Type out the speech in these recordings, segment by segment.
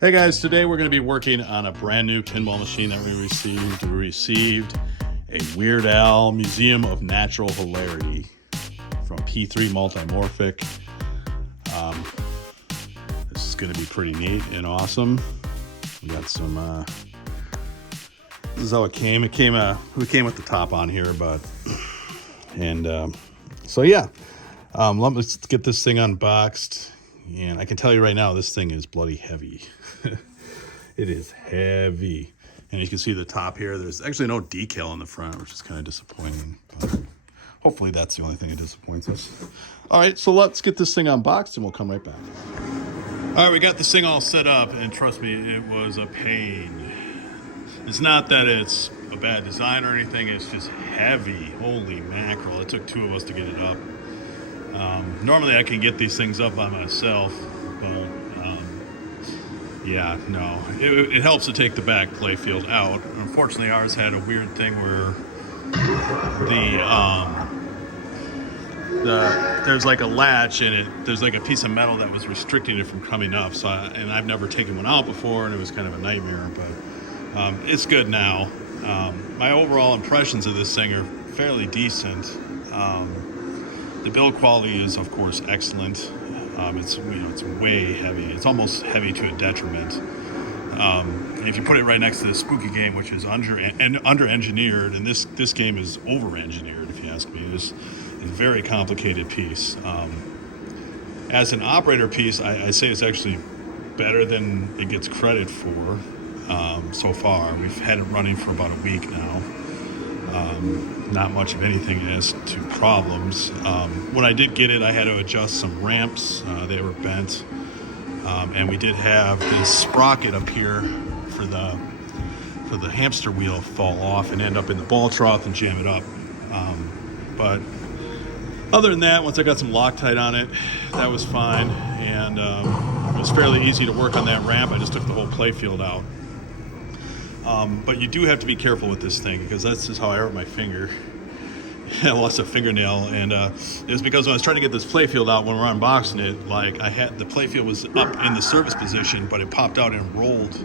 Hey guys, today we're going to be working on a brand new pinball machine that we received. We received a Weird Al Museum of Natural Hilarity from P3 Multimorphic. This is going to be pretty neat and awesome. We got some, this is how it came. We came with the top on here, but, so yeah, let's get this thing unboxed. And I can tell you right now, this thing is bloody heavy. It is heavy. And you can see the top here. There's actually no decal on the front, which is kind of disappointing. But hopefully that's the only thing that disappoints us. All right, so let's get this thing unboxed and we'll come right back. All right, we got this thing all set up, and trust me, it was a pain. It's not that it's a bad design or anything. It's just heavy. Holy mackerel. It took two of us to get it up. Normally I can get these things up by myself, but yeah, no. It helps to take the back playfield out. Unfortunately, ours had a weird thing where there's like a latch in it. There's like a piece of metal that was restricting it from coming up. So, and I've never taken one out before, and it was kind of a nightmare. But it's good now. My overall impressions of this thing are fairly decent. The build quality is, of course, excellent. It's way heavy. It's almost heavy to a detriment. And if you put it right next to the Spooky game, which is under-engineered, and this game is over-engineered, if you ask me. It's a very complicated piece. As an operator piece, I say it's actually better than it gets credit for so far. We've had it running for about a week now. Not much of anything as to problems. When I did get it, I had to adjust some ramps. They were bent. And we did have this sprocket up here for the hamster wheel fall off and end up in the ball trough and jam it up. But other than that, once I got some Loctite on it, that was fine. And it was fairly easy to work on that ramp. I just took the whole playfield out. But you do have to be careful with this thing, because that's just how I hurt my finger. I lost a fingernail, and it was because when I was trying to get this playfield out when we were unboxing it, like the playfield was up in the service position, but it popped out and rolled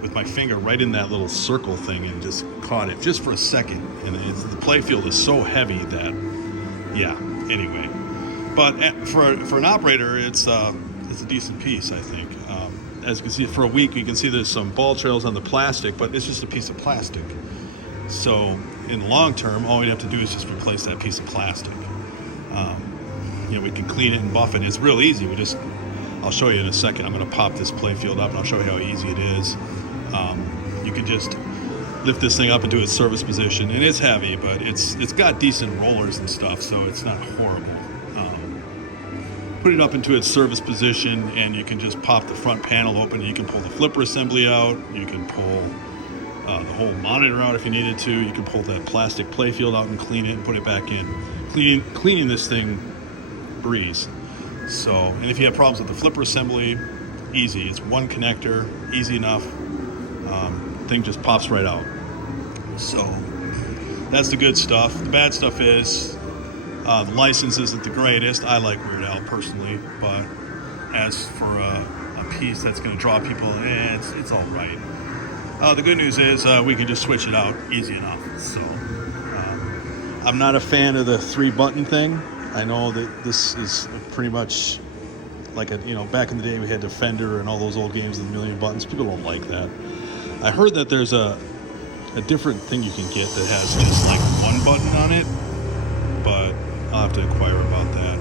with my finger right in that little circle thing and just caught it just for a second. And the playfield is so heavy that, yeah, anyway. But for an operator, it's a decent piece, I think. As you can see, for a week, you can see there's some ball trails on the plastic, but it's just a piece of plastic. So in the long term, all we have to do is just replace that piece of plastic. We can clean it and buff it. It's real easy. I'll show you in a second. I'm going to pop this playfield up, and I'll show you how easy it is. You can just lift this thing up into its service position, and it's heavy, but it's got decent rollers and stuff, so it's not horrible. Put it up into its service position, and you can just pop the front panel open. You can pull the flipper assembly out. You can pull the whole monitor out if you needed to. You can pull that plastic playfield out and clean it and put it back in. Cleaning this thing, breeze. So, and if you have problems with the flipper assembly, easy. It's one connector, easy enough. Thing just pops right out. So that's the good stuff. The bad stuff is the license isn't the greatest. I like Weird Al personally, but as for a piece that's going to draw people, it's all right. The good news is we can just switch it out easy enough. So I'm not a fan of the 3-button thing. I know that this is pretty much like back in the day we had Defender and all those old games with a million buttons. People don't like that. I heard that there's a different thing you can get that has just like one button on it, but I'll have to inquire about that.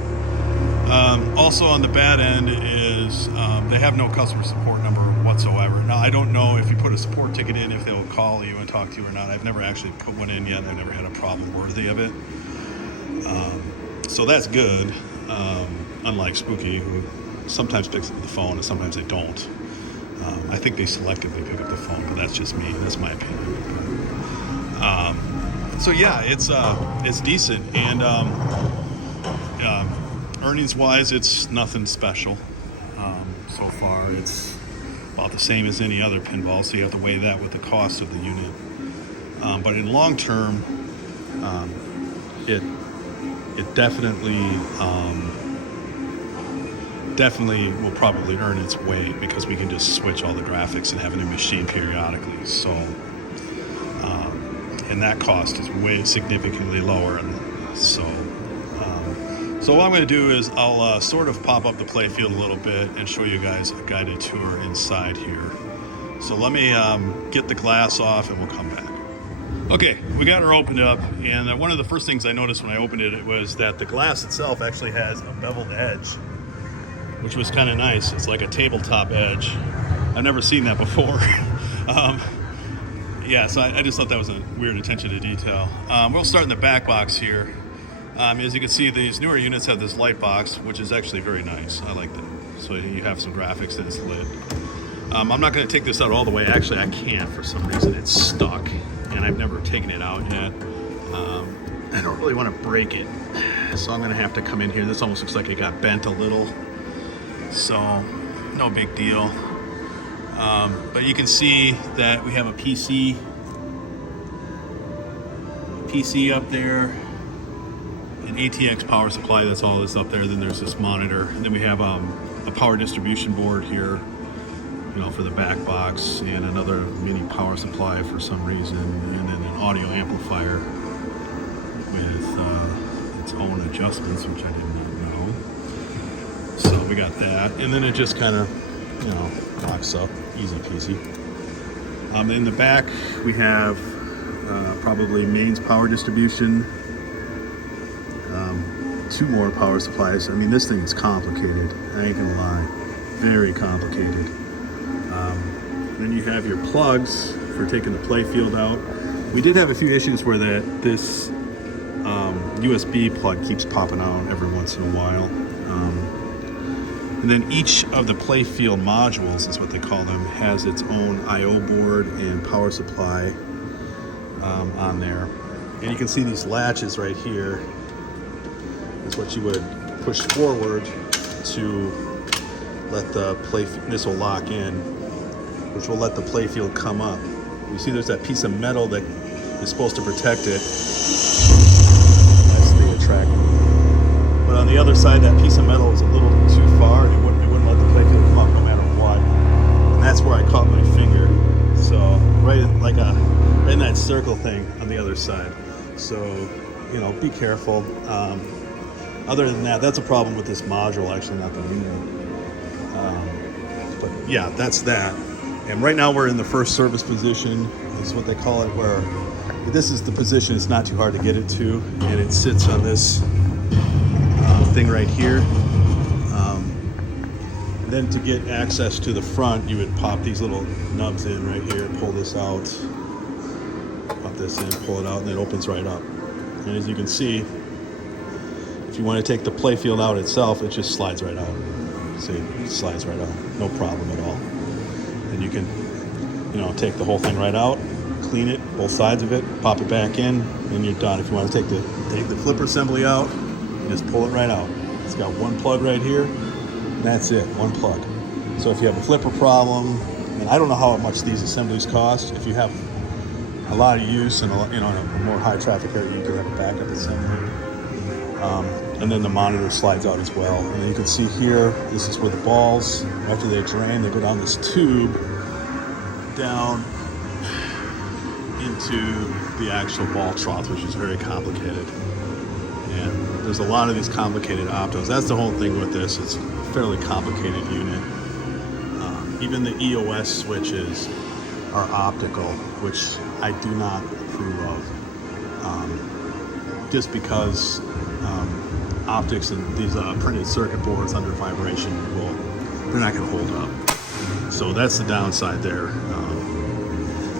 Also on the bad end is they have no customer support number whatsoever. Now, I don't know if you put a support ticket in, if they'll call you and talk to you or not. I've never actually put one in yet. I've never had a problem worthy of it. So that's good, unlike Spooky, who sometimes picks up the phone and sometimes they don't. I think they selectively pick up the phone, but that's just me. That's my opinion. So yeah, it's decent, and earnings-wise, it's nothing special. So far, it's about the same as any other pinball, so you have to weigh that with the cost of the unit. But in long term, it definitely definitely will probably earn its weight because we can just switch all the graphics and have a new machine periodically. So, and that cost is way significantly lower. And so what I'm going to do is I'll sort of pop up the playfield a little bit and show you guys a guided tour inside here. So let me get the glass off and we'll come back. Okay, we got her opened up, and one of the first things I noticed when I opened it was that the glass itself actually has a beveled edge, which was kind of nice. It's like a tabletop edge. I've never seen that before. Yeah, so I just thought that was a weird attention to detail. We'll start in the back box here. As you can see, these newer units have this light box, which is actually very nice. I like that. So you have some graphics that it's lit. I'm not going to take this out all the way. Actually, I can't for some reason. It's stuck, and I've never taken it out yet. I don't really want to break it, so I'm going to have to come in here. This almost looks like it got bent a little, so no big deal. But you can see that we have a PC up there, an ATX power supply. That's all that's up there. Then there's this monitor, and then we have a power distribution board here, you know, for the back box, and another mini power supply for some reason, and then an audio amplifier with its own adjustments, which I did not know. So we got that, and then it just kind of, you know, locks up, easy peasy. In the back we have probably mains power distribution, 2 more power supplies. I mean, this thing is complicated, I ain't gonna lie, very complicated. Then you have your plugs for taking the playfield out. We did have a few issues where this USB plug keeps popping out every once in a while. And then each of the playfield modules, is what they call them, has its own I/O board and power supply on there. And you can see these latches right here is what you would push forward to let the playfield, this will lock in, which will let the playfield come up. You see there's that piece of metal that is supposed to protect it. That's the attractor. But on the other side, that piece of metal is a little too far. It wouldn't let the playfield come up no matter what. And that's where I caught my finger. So right in that circle thing on the other side. So, you know, be careful. Other than that, that's a problem with this module, actually, not the unit. But yeah, that's that. And right now we're in the first service position, is what they call it, where this is the position it's not too hard to get it to, and it sits on this thing right here. Then to get access to the front, you would pop these little nubs in right here, pull this out, pop this in, pull it out, and it opens right up. And as you can see, if you want to take the playfield out itself, it just slides right out. See, it slides right out, no problem at all. And you can, you know, take the whole thing right out, clean it, both sides of it, pop it back in, and you're done. If you want to take the flipper assembly out, you just pull it right out. It's got one plug right here, and that's it, one plug. So if you have a flipper problem, and I don't know how much these assemblies cost, if you have a lot of use and a more high traffic area, you can have a backup assembly. And then the monitor slides out as well. And then you can see here, this is where the balls, after they drain, they go down this tube down into the actual ball trough, which is very complicated. And there's a lot of these complicated optos. That's the whole thing with this. It's a fairly complicated unit. Even the EOS switches are optical, which I do not approve of. Just because optics and these printed circuit boards under vibration, they're not going to hold up. So that's the downside there.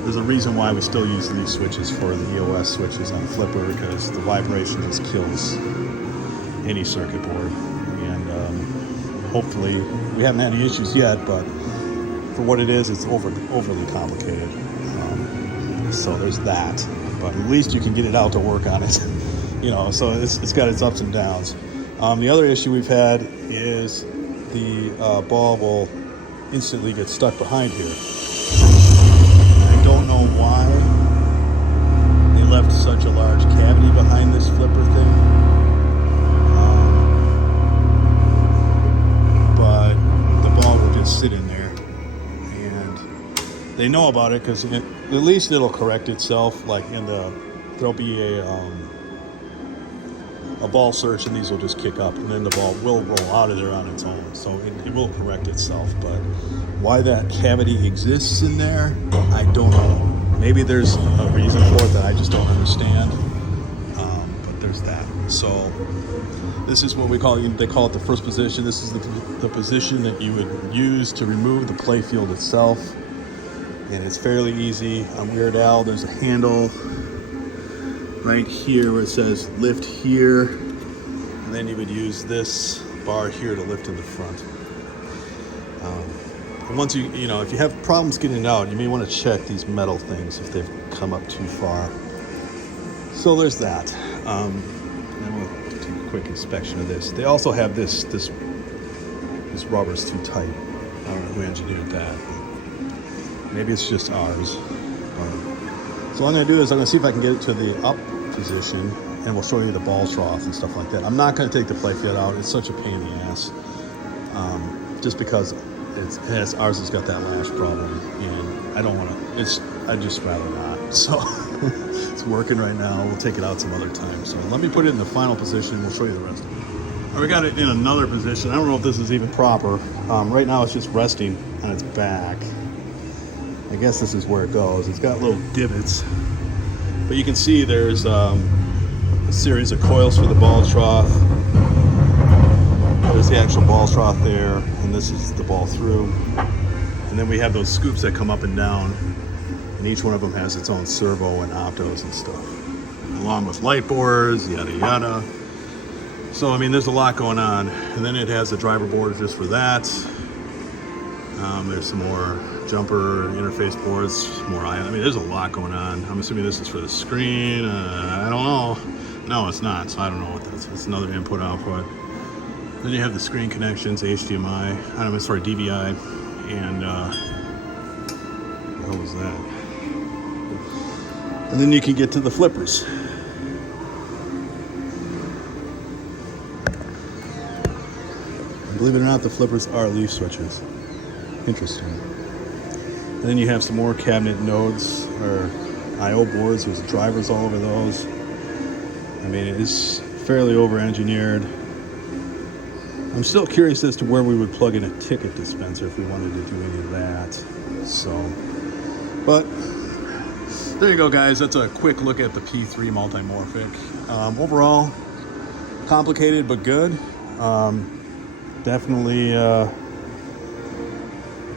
There's a reason why we still use these switches for the EOS switches on flipper, because the vibration just kills any circuit board. And hopefully, we haven't had any issues yet, but for what it is, it's overly complicated. So there's that. But at least you can get it out to work on it. You know, so it's got its ups and downs. The other issue we've had is the ball will instantly get stuck behind here. I don't know why they left such a large cavity behind this flipper thing. But they know about it because at least it'll correct itself. Like there'll be a ball search, and these will just kick up, and then the ball will roll out of there on its own. So it will correct itself. But why that cavity exists in there, I don't know. Maybe there's a reason for it that I just don't understand. But there's that. So this is what they call it the first position. This is the position that you would use to remove the play field itself. And it's fairly easy. On Werid Al, there's a handle right here where it says lift here, and then you would use this bar here to lift in the front. And once you know, if you have problems getting it out, you may want to check these metal things if they've come up too far. So there's that. And we'll take a quick inspection of this. They also have this rubber's too tight. I don't know who engineered that. Maybe it's just ours. So what I'm going to do is I'm going to see if I can get it to the up position, and we'll show you the ball trough and stuff like that. I'm not going to take the play field out. It's such a pain in the ass. Just because ours has got that lash problem, and I don't want to. I'd just rather not. So it's working right now. We'll take it out some other time. So let me put it in the final position. We'll show you the rest of it. All right, we got it in another position. I don't know if this is even proper. Right now it's just resting on its back. I guess this is where it goes. It's got little divots, but you can see there's a series of coils for the ball trough. There's the actual ball trough there, and this is the ball through. And then we have those scoops that come up and down, and each one of them has its own servo and optos and stuff, along with light boards, yada yada. So I mean, there's a lot going on. And then it has a driver board just for that. There's some more jumper interface boards, more I mean, there's a lot going on. I'm assuming this is for the screen. I don't know. No, it's not. So I don't know what that's. It's another input output. Then you have the screen connections, HDMI. I don't know, sorry, DVI, and what was that? And then you can get to the flippers. And believe it or not, the flippers are leaf switches. Interesting. And then you have some more cabinet nodes or I/O boards. There's drivers all over those. I mean, it is fairly over-engineered. I'm still curious as to where we would plug in a ticket dispenser if we wanted to do any of that. So, but there you go, guys. That's a quick look at the P3 Multimorphic. Overall, complicated but good. Definitely.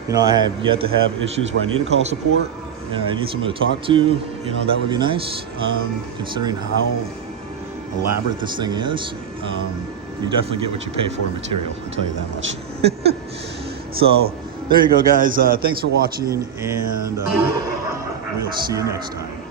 You know, I have yet to have issues where I need to call support and I need someone to talk to. You know, that would be nice, considering how elaborate this thing is. You definitely get what you pay for in material, I'll tell you that much. So, there you go, guys. Thanks for watching, and we'll see you next time.